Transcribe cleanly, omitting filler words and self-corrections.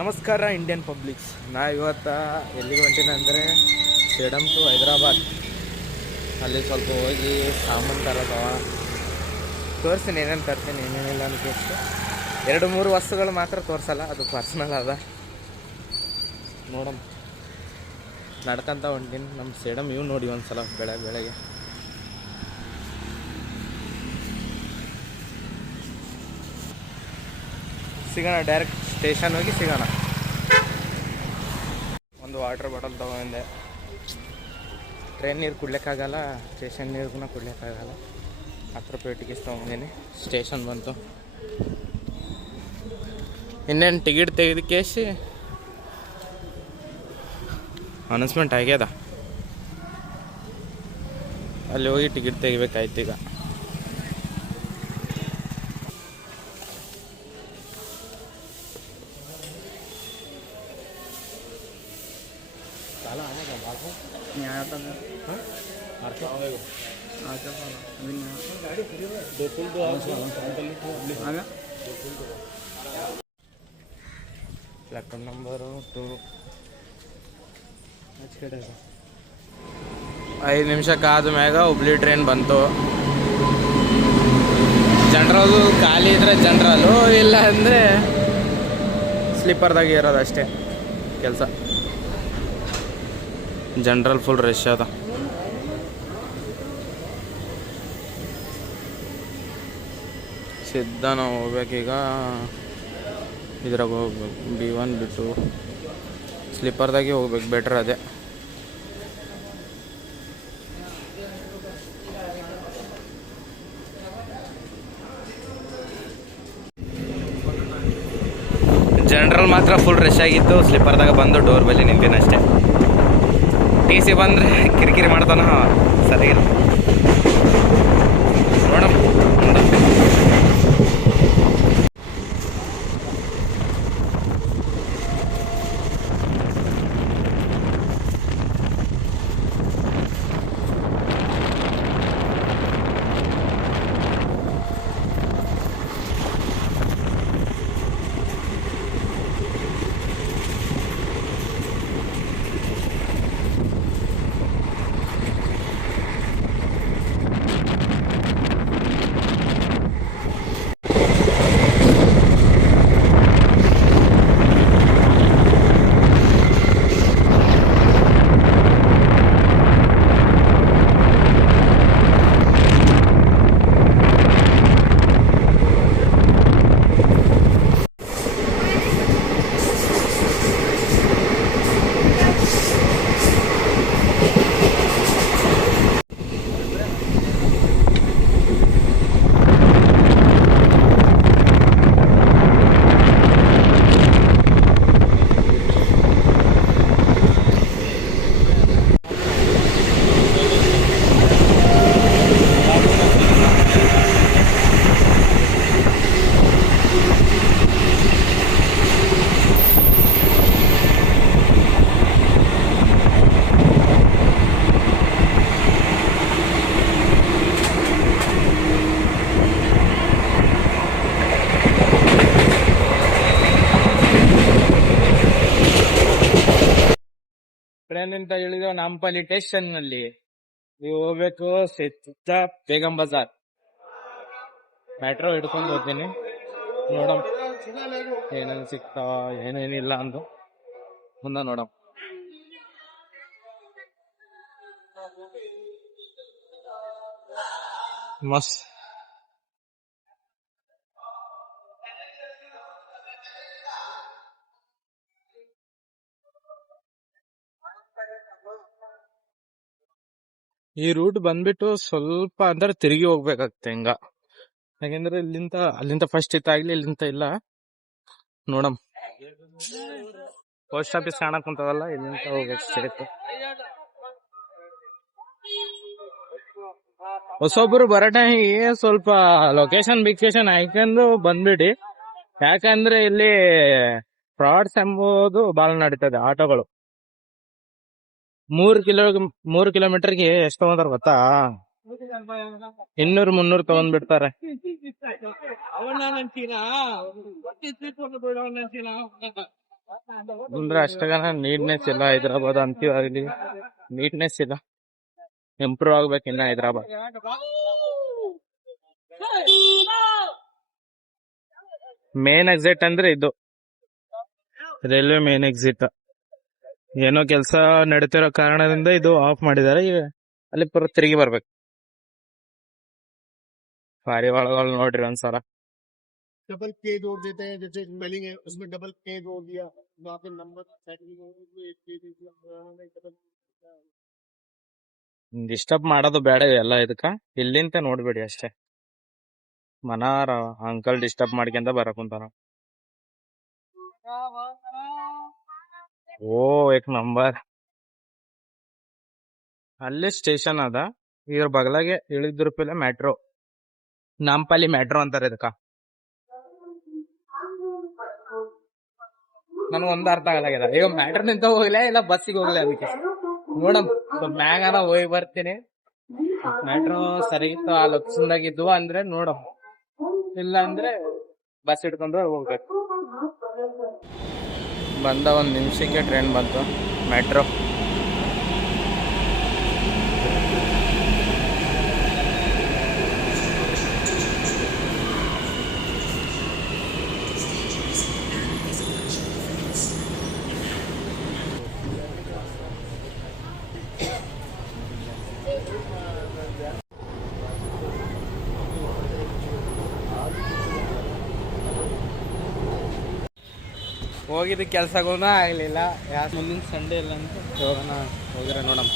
ನಮಸ್ಕಾರ Indian publics. ನಾ ಇವತ್ತು ಎಲ್ಲಿಗೆ ಹೊಂಟೀನಿ ಅಂದರೆ ಸೇಡಮ್ ಟು ಹೈದರಾಬಾದ್. ಅಲ್ಲಿ ಸ್ವಲ್ಪ ಹೋಗಿ ಸಾಮಾನು ತರೋದವ, ತೋರಿಸ್ತೀನಿ ಏನೇನು ತರ್ತೀನಿ ಏನೇನಿಲ್ಲ ಅಂತ ತೋರಿಸಿ. 2-3 ವಸ್ತುಗಳು ಮಾತ್ರ ತೋರಿಸಲ್ಲ, ಅದು ಪರ್ಸ್ನಲ್ ಅದ. ನೋಡಮ್ ನಡ್ಕೊಂತ ಹೊಂಟೀನಿ. ನಮ್ಮ ಸೇಡಮ್ ಇವು ನೋಡಿ ಒಂದ್ಸಲ ಬೆಳಗ್ಗೆ ಸಿಗೋಣ. ಡೈರೆಕ್ಟ್ ಸ್ಟೇಷನ್ ಹೋಗಿ ಸಿಗೋಣ. ಒಂದು ವಾಟರ್ ಬಾಟಲ್ ತೊಗೊಂಡೆ. ಟ್ರೈನ್ ನೀರು ಕುಡ್ಲಿಕ್ಕಾಗಲ್ಲ, ಸ್ಟೇಷನ್ ನೀರು ಕುಡ್ಲಿಕ್ಕಾಗಲ್ಲ. 10 ರೂಪಾಯಿ ಟಿಕೆಟ್ ತೊಗೊಂಡಿನಿ. ಸ್ಟೇಷನ್ ಬಂತು. ಇನ್ನೇನು ಟಿಕೆಟ್ ತೆಗೆದು ಕೇಸಿ ಅನೌನ್ಸ್ಮೆಂಟ್ ಆಗ್ಯದ. ಅಲ್ಲಿ ಹೋಗಿ ಟಿಕೆಟ್ ತೆಗಿಬೇಕಾಯ್ತು. ಈಗ ಪ್ಲಾಟ್ಫಾರ್ಮ್ ನಂಬರು 2. 5 ನಿಮಿಷಕ್ಕಾದ ಮ್ಯಾಗ ಹುಬ್ಳಿ ಟ್ರೈನ್ ಬಂತು. ಜನರಲ್ಲು ಖಾಲಿ ಇದ್ರೆ ಜನರಲ್ಲು, ಇಲ್ಲ ಅಂದರೆ ಸ್ಲೀಪರ್ದಾಗ ಇರೋದು ಅಷ್ಟೇ ಕೆಲಸ. ಜನರಲ್ ಫುಲ್ ರಶ್ ಅದ. ಸಿದ್ಧ ನಾವು ಹೋಗ್ಬೇಕೀಗ. ಇದ್ರಾಗ ಹೋಗ್ಬೇಕು, B1 B2 ಸ್ಲೀಪರ್ದಾಗೆ ಹೋಗ್ಬೇಕು, ಬೆಟ್ರ್ ಅದೇ. ಜನರಲ್ ಮಾತ್ರ ಫುಲ್ ರಶ್ ಆಗಿತ್ತು. ಸ್ಲೀಪರ್ದಾಗ ಬಂದು ಡೋರ್ ಬಳಿ ನಿಂತೀನಿ ಅಷ್ಟೇ. TC ಬಂದರೆ ಕಿರಿಕಿರಿ ಮಾಡ್ತಾನ, ಸರಿಯಿಲ್ಲ. ನೋಡಮ್ ಟ್ರೈನ್ ಅಂತ ಹೇಳಿದ್ರೆ ನಾಂಪಲ್ಲಿ ಸ್ಟೇಷನ್ ನಲ್ಲಿ ನೀವು ಹೋಗ್ಬೇಕು. ಸಿದ್ಧ ಬೇಗಂ ಬಜಾರ್ ಮೆಟ್ರೋ ಹಿಡ್ಕೊಂಡು ಹೋಗ್ತೀನಿ. ನೋಡಮ್ ಏನೇನು ಸಿಗ್ತಾವ ಏನೇನಿಲ್ಲ ಅಂದು ಮುಂದೆ ನೋಡಮ್. ಮಸ್ತ್ ಈ ರೂಟ್ ಬಂದ್ಬಿಟ್ಟು ಸ್ವಲ್ಪ ಅಂದ್ರೆ ತಿರುಗಿ ಹೋಗ್ಬೇಕಾಗ್ತದೆ ಹಿಂಗ. ಯಾಕೆಂದ್ರೆ ಅಲ್ಲಿಂದ ಫಸ್ಟ್ ಇತ್ತಾಗ್ಲಿ, ಇಲ್ಲಿಂದ ಇಲ್ಲ. ನೋಡಮ್ ಪೋಸ್ಟ್ ಆಫೀಸ್ ಕಾಣಕ್ ಕುಂತದಲ್ಲ, ಇಲ್ಲಿಂದ ಹೋಗ್ಬೇಕು ಸ್ಟ್ರೇಟ್. ಹೊಸೊಬ್ರು ಬರೋ ಟೈಮಿಗೆ ಸ್ವಲ್ಪ ಲೊಕೇಶನ್ ಬಿಕೇಶನ್ ಹಾಕೊಂಡು ಬಂದ್ಬಿಡಿ. ಯಾಕಂದ್ರೆ ಇಲ್ಲಿ ಫ್ರಾಡ್ಸ್ ಎಂಬುದು ಬಾಳ ನಡೀತದೆ. ಆಟೋಗಳು 3 ಕಿಲೋಮೀಟರ್ಗೆ ಎಷ್ಟು ತಗೊಂತಾರ ಗೊತ್ತಾ? 200-300 ತಗೊಂಡ್ಬಿಡ್ತಾರೆ. ಅಂದ್ರೆ ಅಷ್ಟಾಗನ ನೀಟ್ನೆಸ್ ಇಲ್ಲ ಹೈದ್ರಾಬಾದ್ ಅಂತೀವಿ, ನೀಟ್ನೆಸ್ ಇಲ್ಲ. ಇಂಪ್ರೂವ್ ಆಗ್ಬೇಕು ಇನ್ನ ಹೈದ್ರಾಬಾದ್. ಮೇನ್ ಎಕ್ಸಿಟ್ ಅಂದ್ರೆ ಇದು ರೈಲ್ವೆ ಮೇನ್ ಎಕ್ಸಿಟ್. ಏನೋ ಕೆಲಸ ನಡೀತಿರೋ ಕಾರಣದಿಂದ ಇದು ಆಫ್ ಮಾಡಿದ್ದಾರೆ. ಈಗ ಅಲ್ಲಿ ಪುರ ತಿರುಗಿ ಬರ್ಬೇಕು. ಪಾರಿವಾಳಗಳು ನೋಡ್ರಿ ಒಂದ್ಸಲ. डबल के जोड़ देते हैं, जैसे स्पेलिंग है उसमें डबल के जोड़ दिया, वहाँ पे नंबर ಡಿಸ್ಟರ್ಬ್ ಮಾಡೋದು ಬೇಡ ಎಲ್ಲ ಇದಕ್ಕ. ಇಲ್ಲಿಂತ ನೋಡ್ಬೇಡಿ ಅಷ್ಟೇ. ಮನಾರ ಅಂಕಲ್ ಡಿಸ್ಟರ್ಬ್ ಮಾಡ್ಕೊಂತ ಬರಕ್ ಕುಂತಾನ. ಓ ಏಕ್ ನಂಬರ್. ಅಲ್ಲೇ ಸ್ಟೇಷನ್ ಅದ, ಇದ್ರ ಬಗಲಾಗೆ ಇಳಿದ ರೂಪಾಯಿ ಮೆಟ್ರೋ. ನಾಂಪಲ್ಲಿ ಮೆಟ್ರೋ ಅಂತಾರೆ ಇದಕ್ಕ. ನನಗೆ ಒಂದು ಅರ್ಥ ಆಗಲಾಗ್ಯದ, ಈಗ ಮ್ಯಾಟ್ರ್ ನಿಂತ ಹೋಗ್ಲೇ ಇಲ್ಲ ಬಸ್ಸಿಗೆ ಹೋಗ್ಲೇ. ಅದಕ್ಕೆ ನೋಡಮ್ ಮ್ಯಾಗಾನ ಹೋಗಿ ಬರ್ತೀನಿ. ಮೆಟ್ರೋ ಸರಿ ಇತ್ತು ಆ ಲೊಕೇಶನ್ದಾಗಿದ್ವು ಅಂದ್ರೆ ನೋಡಮ್, ಇಲ್ಲ ಅಂದ್ರೆ ಬಸ್ ಹಿಡ್ಕೊಂಡು ಹೋಗ್ಬೇಕು. ಬಂದ 1 ನಿಮಿಷಕ್ಕೆ ಟ್ರೈನ್ ಬಂತು ಮೆಟ್ರೋ. ಹೋಗಿದ್ದು ಕೆಲ್ಸಗೂ ಆಗ್ಲಿಲ್ಲ. ಮುಂದಿನ ಸಂಡೇ ಇಲ್ಲ ಅಂತ ಹೋಗೋಣ, ಹೋಗಿರ ನೋಡಮ್.